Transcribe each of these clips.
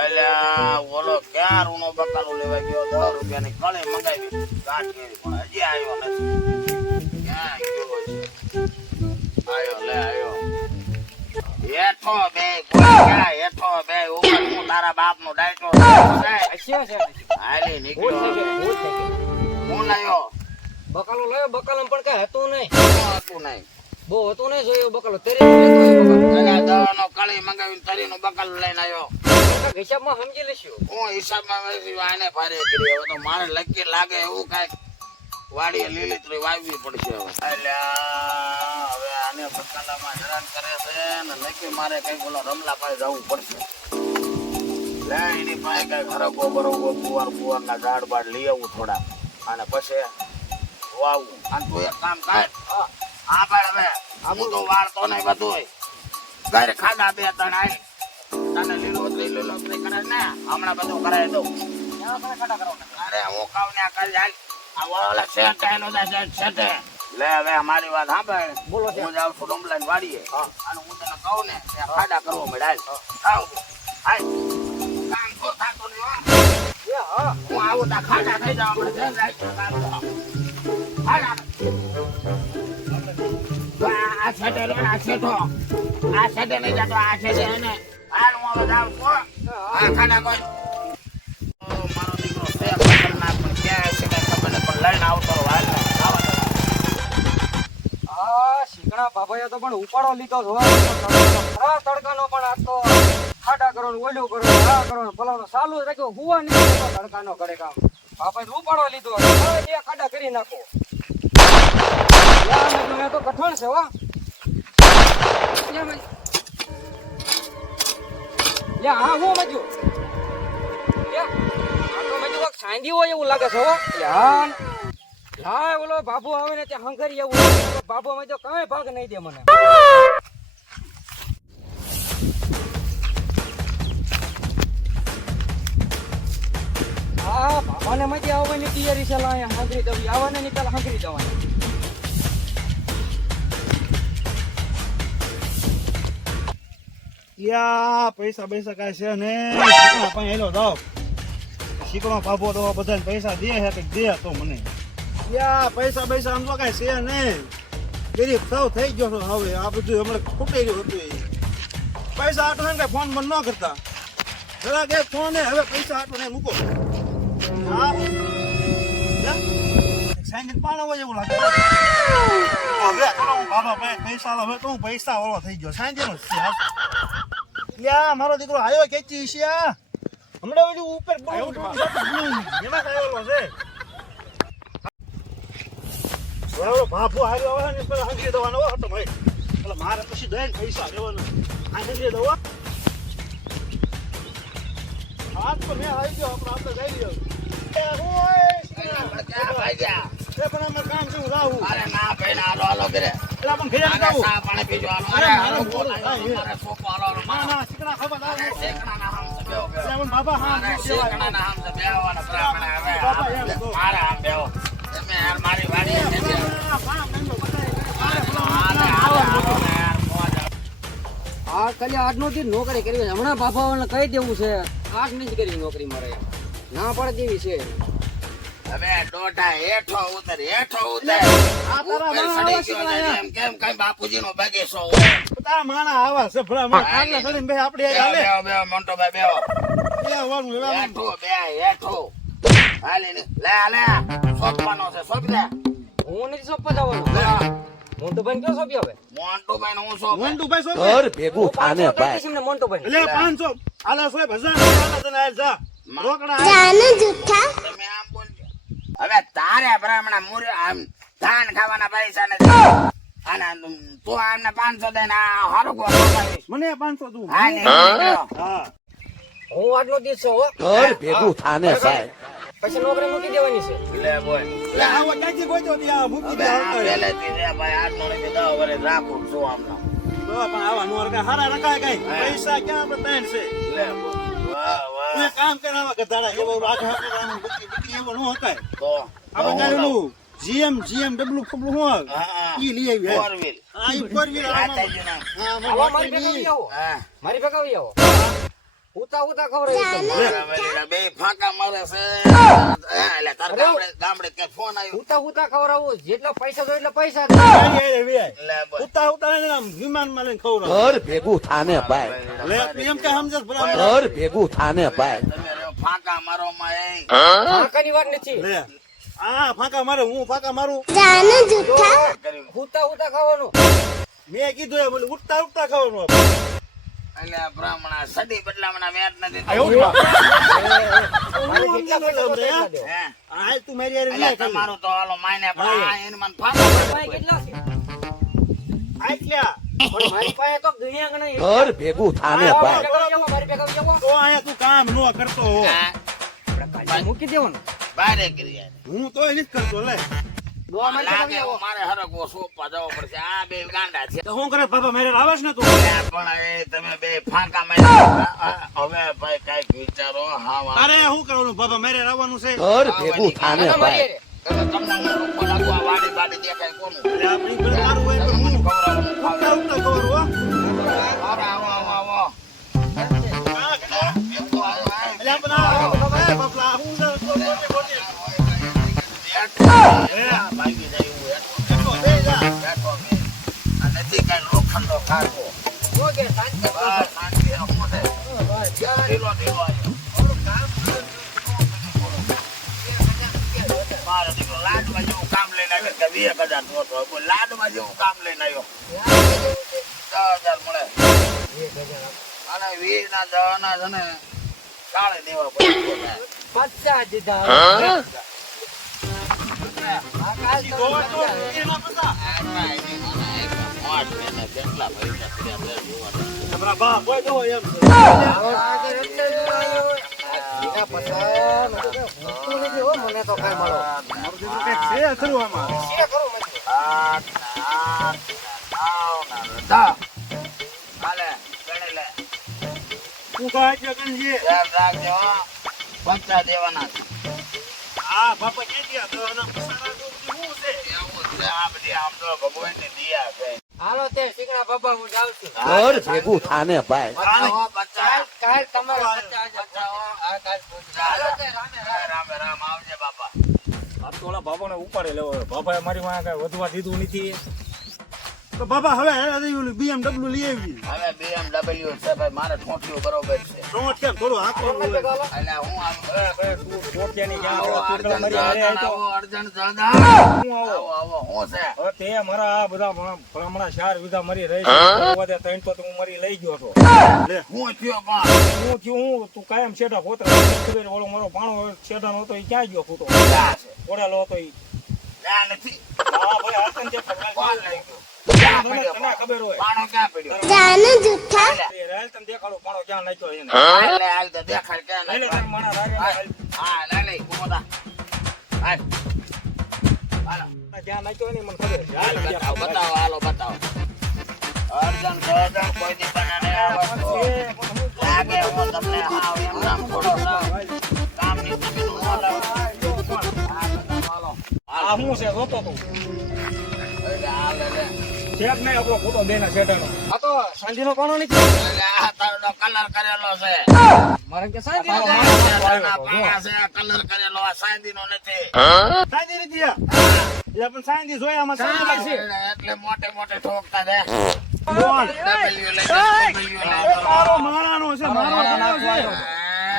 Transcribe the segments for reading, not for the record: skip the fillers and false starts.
અલ્યા ઓલો ક્યાં રૂનો બકાલો લેવા ગયો 10 રૂપિયાની કળી મંગાવી ગાંઠ કેવી પણ હજી આવ્યો નથી. ક્યાં ગયો છે? આયો લે આયો. હેઠો બે ક્યાં હેઠો બે ઉપર હું તારા બાપનો ડાયટો હાલી નીકળ્યો. હું લાયો બકાલો લાયો. બકાલો પણ કઈ હતું નહીં. હતું નહીં. બહુ હતું નહીં જોયો બકાલો. તેરે દવાનો કળી મંગાવીને તરીનો બકાલો લઈને આવ્યો. હિસાબમાં સમજી લેશું. હું હિસાબમાં આને ભારે કરી. હવે તો મારે લકી લાગે એવું કઈક વાડીએ લીલીતરી વાવવી પડશે હવે. અલ્યા હવે આને બકાલામાં હેરાન કરે છે ને નક્કી મારે કઈક ઓલો રમલા પાસે જવું પડશે. લે એની પાસે કઈક હરગો બરોગો કુવારના ઝાડ બાડ લઈ આવું થોડા અને પછી વાવું. અને તું એક કામ કર. હા પણ હવે હું તો વાળતો નહીં બધું ઘરે ખાડા 2-3 આય તને લીલોતરી કરે ને હમણાં બધું કરાવી દઉં. અરે હું કહું ને કરી હાલ. આ ઓલા શેઠ આયલો શેઠે લે હવે અમારી વાત સાંભળ. બોલો હું જાઉં છું ડુમલાને વાડીએ અને હું તને કહું ને ત્યાં ખાડા કરવો મળે. હાલ હાલ કામ તો થાતું નહીં હો. હું આવું ત્યાં ખાડા થઈ જવા મળે. આ છેટે રે આ છેટો આ છેટે નહીં જતો આ છેટે એને હાલ હું હવે જાઉં છું. આ ખાડા કોઈ મારો દીકરો છે ખતરનાક પણ ક્યાં છે કઈ ખબર નહીં પણ લઈને આવતો હાલ ને આ શીકણા બાબાએ તો પણ ઉપાડો લીધો ખરા તડકાનો પણ આ તો ખાડા કરો ને ઓલું કરો આ કરો ને ફલાનો ચાલુ જ રાખ્યો. હુવા નહીં તડકાનો કરે કામ. બાપાએ તો ઉપાડો લીધો. બે ખાડા કરી નાખો. તો કઠણ છે હો. હા હું મજુ સાંધી હોય એવું લાગે છે હો. હા ઓલો બાબુ આવે ને ત્યાં હંગરી એવું બાબુ અમે તો કઈ ભાગ નહીં દે મને. હા બાબાને મજા આવવાની તૈયારી છે. હંગરી દવી આવવાને ની પેલા હંગરી જવાની. યા પૈસા પૈસા કાંઈ છે ને પણ હેલો જાઓ શીકણો ભાભો તો બધાને પૈસા દે છે કે દે તો મને યા પૈસા પૈસા આમ તો કાંઈ છે નહીં. ગરીબ સૌ થઈ ગયો છો હવે. આ બધું હમણાં ખૂટી રહ્યું હતું. પૈસા આટો ને ફોન બંધ ન કરતા જરા કે ફોન ને હવે પૈસા આટો ને મૂકો. હા સાંજે પાણા હોય એવું લાગે. હવે બાબા પૈસા હવે તો હું પૈસા વાળો થઈ ગયો. સાંજે નો લ્યા મારો દીકરો આવ્યો કેચી છે. હમણાં ઓલું ઉપર એમાં આવેલો છે. ઓલો બાપુ આવ્યો હવે ને પેલા હંગી દવાનો હતો ભાઈ. એટલે મારે પછી દઈને પૈસા દેવાના આ હંગી દવા. હાથ તો મેં આવી ગયો. આપણે જઈ રહ્યો પણ અમારે કામ છે. હું રાહું. અરે ના ભાઈ ના હાલો ઘરે એટલે પણ ઘરે અરે જાવું. ચા પાણી પીજો હાલો. અરે અરે મારો હાલો બોલો મારે સોકો હાલો ના ના શીકણા ખબર ના શેકણાના હામ છે બેહો બેહો. પણ બાબા હા મારે શેકણાના હામ છે બેહવાના પ્રાણે હવે મારા હામ બેહો. તમે યાર મારી વાડી છે ને. આ ખાલી આજનો દી નોકરી કરવી છે. હમણાં બાપાઓને કહી દેવું છે આજ નહીં કરી નોકરી મારે ના પડે દેવી છે. હવે ડોઢા હેઠો ઉતર આ તારા ઉપર માણસ સડી આવા ગયો શીકણા છે. યાર. એમ કેમ કઈ બાપુજીનો બગીચો હોય. તારા માણા આવા છે ભલા મારા કાગલા સડીને બે આપણે બેહો હાલે બેહો બેહો મોન્ટોભાઈ બેહો. બે વાનું હવે હેઠો બે હેઠો હાલી ને લે લે સોપવાનો છે સોપ દે. હું નથી સોંપવા જવાનો. હું તો ભાઈ કયો સોંપી હવે મોન્ટોભાઈ નો હું સોપ વન ટુ ભાઈ સો ઘર ભેગું થાને ભાઈ. મોન્ટો ભાઈ એટલે 500 આલા 1000 આલા તને આલ જા રોકડા તમે આમ બોલજો. હવે તારે બ્રાહ્મણા મુરે આમ ધાન ખાવાના પૈસા નથી અને તું આમને 500 દે ને હરગો સોપાવીશ. મને 500 તું હા ને નીકળ્યો. હા હું આજનો દિવસ છું હો. ઘર ભેગું થાને ભાઈ. પછી નોકરી મૂકી દેવાની છે. લે બોલ એટલે આવો ક્યાંથી ગોતો ત્યાં મૂકી હવે દે આ આવતો પહેલેથી રે ભાઈ આજનો નથી 10 વર્ષ રાખું છું આમનો. તો પણ આવા નોર કે હારા રખાય કઈ પૈસા ક્યાં આપણે ત્રણ છે લે બોલ વાહ વાહ તું એક કામ કરાવા ગધાડા એવો રાખ હાથ મૂકી મૂકી એવો ન હકાય તો આપણે કારેલું જીએમ ડબલ્યુ ફબલું હું હા ઈ લઈ આવી ફોર વ્હીલ આ ઈ ફોર વ્હીલ આ થઈ ગયું ને. હા આવો મારી ભેગા આવી આવો. હા મારી ભેગા આવી આવો. ઉતા ઉતા ખવડાવી દો. મારા વેલીડા બે ફાંકા મારે છે એટલે તાર ગામડે કે ફોન આવ્યો ઉતા ઉતા ખવડાવું જેટલા પૈસા તો એટલા પૈસા લે બોલ ઉતા ઉતા ને આમ વિમાનમાં લઈને ખવડાવો. ઘર ભેગું થાને ભાઈ લે તું એમ કે સમજસ ભલા ઘર ભેગું થાને ભાઈ તમે રહ્યો ફાંકા મારો માં એ કાકાની વાત નથી. લે આ ફાંકા મારે હું ફાંકા મારું કર્યું ઉતા ઉતા ખાવાનું. મેં કીધું એમ બોલું ઉઠતા ઉઠતા ખવડાવો. એટલે આ બ્રાહ્મણા સડી બદલામણા મેટ નથી મારે જેટલા પૈસા તો એટલા દો. હે આ તું મારી હારે એટલે વિયા ખાલી. તમારું તો હાલો માયને પણ આ એને મને ફાંકા ભાઈ કેટલા છે? આ ક્યાં? પણ મારી પાસે તો દુનિયા ગણાય. ઘર ભેગું થાને ભાઈ મારી ભેગા જવો. તો અહીંયા તું કામ ન કરતો હો. કાઢી મૂકી દેવાનું. બારે કરી યાર હું તો એ નથી કરતો. લે દોવા મારી ભેગા લાગે જવો. મારે હરગવો સોપવા જવો પડશે આ બે ગાંડા છે તો હું કરે બાબા મારે આવાસ ને તું અલ્યા પણ એ તમે બે ફાંકા માર્યા હવે ભાઈ કઈક વિચારો હા વાહ. તારે શું કરવાનું બાબા મારે આવવાનું છે. ઘર ભેગું થાને કાકા ભાઈ મારી તમે તમને હું ઉપર લાગુ આ વાડી બાડી દેખાય કોનું એટલે આપણી ઘરે તારું હોય તો હું ખવડાવવાનું ઉઠતા ઉઠતા ખબર હો. આવો આવો આવો આ કેટલો? એક તો આવ્યો, આવ્યો. એટલે આપણે આ બાપલા હું છે? ભાગી જાય એવું હેઠો. કેટલો? બે જા. હેઠો બે. આ નથી કાંઈ લોખંડનો ખાટો. ઓકે શાંતિ બસ, શાંતિ રાખો ને. ઢીલો ઢીલો આવ્યો. મારો દીકરો લાડવા જેવું કામ લઈને આવ્યો કે 20,000 નહોતો. બોલ, લાડવા જેવું કામ લઈને આવ્યો 10,000 મળે અને 20 ના જવાના છે ને કાળે દેવા પડે 50 દીધા. આ કાલ તો તો એના પતા. કેટલા પૈસા થયા છે જોવા. તમારા બાપ હોય તો એમ છે. દીધા પૈસા મને તો ભૂખતું નથી હો. મને તો કાંઈ મળો. મારું જેવું કંઈક છે ખરું આમાં. શેર કરું મને. હાલે ગણી લે તું કહે છે ગણજે. ધ્યાન રાખજો હો. 50 દેવાના છે. આ બાપા કે ગયા તો આના પસારા તો બધું શું છે? એવું છે આ બધી આમ તો ભગવાનની દયા છે. હાલો તે શીકણા બાબા હું જાઉં છું. ઘર ભેગું થાને ભાઈ બચાવો, બચાવો. કાલ તમારો બચાવો. હાલો તે રામે રામ. રામે રામ આવજે બાપા. આ તો ઓલા બાબાને ઉપાડી લેવો બાબાએ મારી માં કઈ વધવા દીધું નથી. તો બાબા હવે BMW લઈ આવી. હવે BMW છે ભાઈ મારે ઠોઠિયું બરોબર છે. રોટ કેમ થોડું હાથો એટલે હું આવું તું ટોટિયાની ક્યાં આવો, આવે? તું પેલા મારી હારે અર્જણ આવતો. આવો, અર્જણ દાદા. હું આવો. આવો, આવો. હું છે? હવે તે મારા આ બધા ભલામણા 4 વીઘા મરી રહી છે. વધે 3 તો હું મરી લઈ ગયો હતો. હું થયો પણ હું થયું હું તું કાયમ શેઠા ફોતરા ખબર ઓલો મારો પાણો શેઠા નો હતો એ ક્યાં ગયો ફૂટો ક્યાં છે? ઓડેલો હતો ઈ. ના નથી. હા ભાઈ હાથન જે કોણ લઈ ગયું? ક્યાં તને પડ્યો? તને ખબર હોય. પાણો ક્યાં પડ્યો? એ રાયલ તને દેખાડો પાણો ક્યાં નાખ્યો એને. હાલ લે, હાલ તો દેખાડ ક્યાં લઈ લે નાખ્યો? તારી માના રાયલ હાલ. હા, લે, લે, ઊભો થા. હાલ. હાલો. ક્યાં નાખ્યો એને મને ખબર છે. હાલ, બતાવો, બતાવો, હાલો, બતાવો. અર્જણ સહજણ કોઈ દી બનાને આ વસ્તુ લાગે હું તમને હાવ એમ નામ થોડો કામની જમીન હાલો. આ હું છે જોતો તું એટલે હાલ, એટલે. શેઠ નહીં આપણો ફોટો બેના શેઠાનો. આ તો સાંજનો પાણો નથી. એટલે આ તારો કલર કરેલો છે. મારે કે સાંજે તારો ના માણસ જાય. આ પાણા છે, આ કલર કરેલો આ સાંદીનો નથી. સાંજે નથી આ. એટલે પણ સાંજે જોયા આમાં સાંજે સાંજે. એટલે મોટે મોટે ઠોકતા છે. કોણ? W લઈ જા, W લઈ જા. મારો માણાનો છે મારો મારા માણો છે.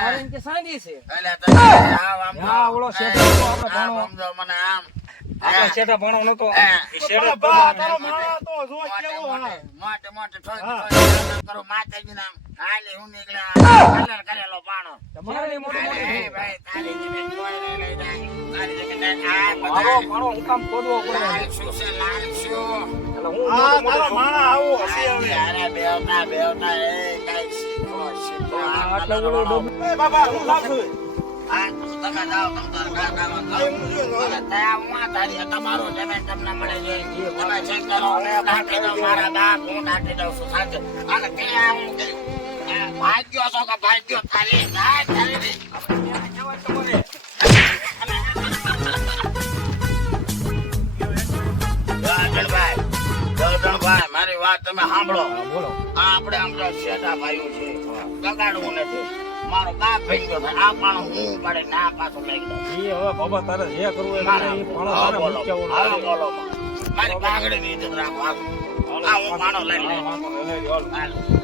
મારે એમ કે સાંજે છે. એટલે તમે હાવ આમ જો. હા, ઓલો શેઠ હતો આપણે આમ ભણો. સમજો મને આમ. આપણા શેઠા ભણો નતો. હે. એ શેઠ જ બા, ભણો. તારો માણો તો જો મોટે કેવો હા. મોટે મોટે ઠોકી હા. ઠોકી કરો માતાજીના આમ. હાલે હું નીકળ્યા કલર કરેલો પાણો. તમારે મોટું અરે મોટું. ભાઈ તારી જમીન કોઈ નહીં લઈ જાય. તારી જમીન આ મારો બધા ભણો હું કામ ખોદવો પડે. લાલ શું છે લાલ શું? એટલે હું આ મોટો તારો મોટો માણા આવો હશે હવે. અરે બેવતા બેવતા એ કઈ શીખો શીખો આ આટલો કલર બધો વાળો. ડબ્બો. એ બાબા હું લાવ છું. આ તમે જાઓ તમ તાર ગામમાં જાઓ. અને ત્યાં હું આ તારી તમારો જમીન તમને મળે છે. તમે ચેક કરો હું નાખી દઉં મારા બાપ હું નાખી દઉં છું સાચે. અને ત્યાં હું કહ્યું, આ ભાગ્યો છો કે ભાગ્યો તારી જાય તારી નહીં. જળભાઈ, મારી વાત તમે સાંભળો. બોલો આ આપણે આમ તો શેઠા ભાઈઓ છે, બગાડવું નથી. મારો બાપ ભાઈ ગયો થાય, આ પાણો હું પાડે ના પાછો લઈ દઉં. એ હવે બાબા તારે જે કરવું એ મારે કરે. એ પાણો હા, તારે બોલો. મૂક્યા હા, વગર. બોલો. મારી બાંગડીની ઇજ્જત રાખો. આ હું પાણો લઈ લઈશ. હા, હા, લઈ લ્યો, હાલો. હાલો.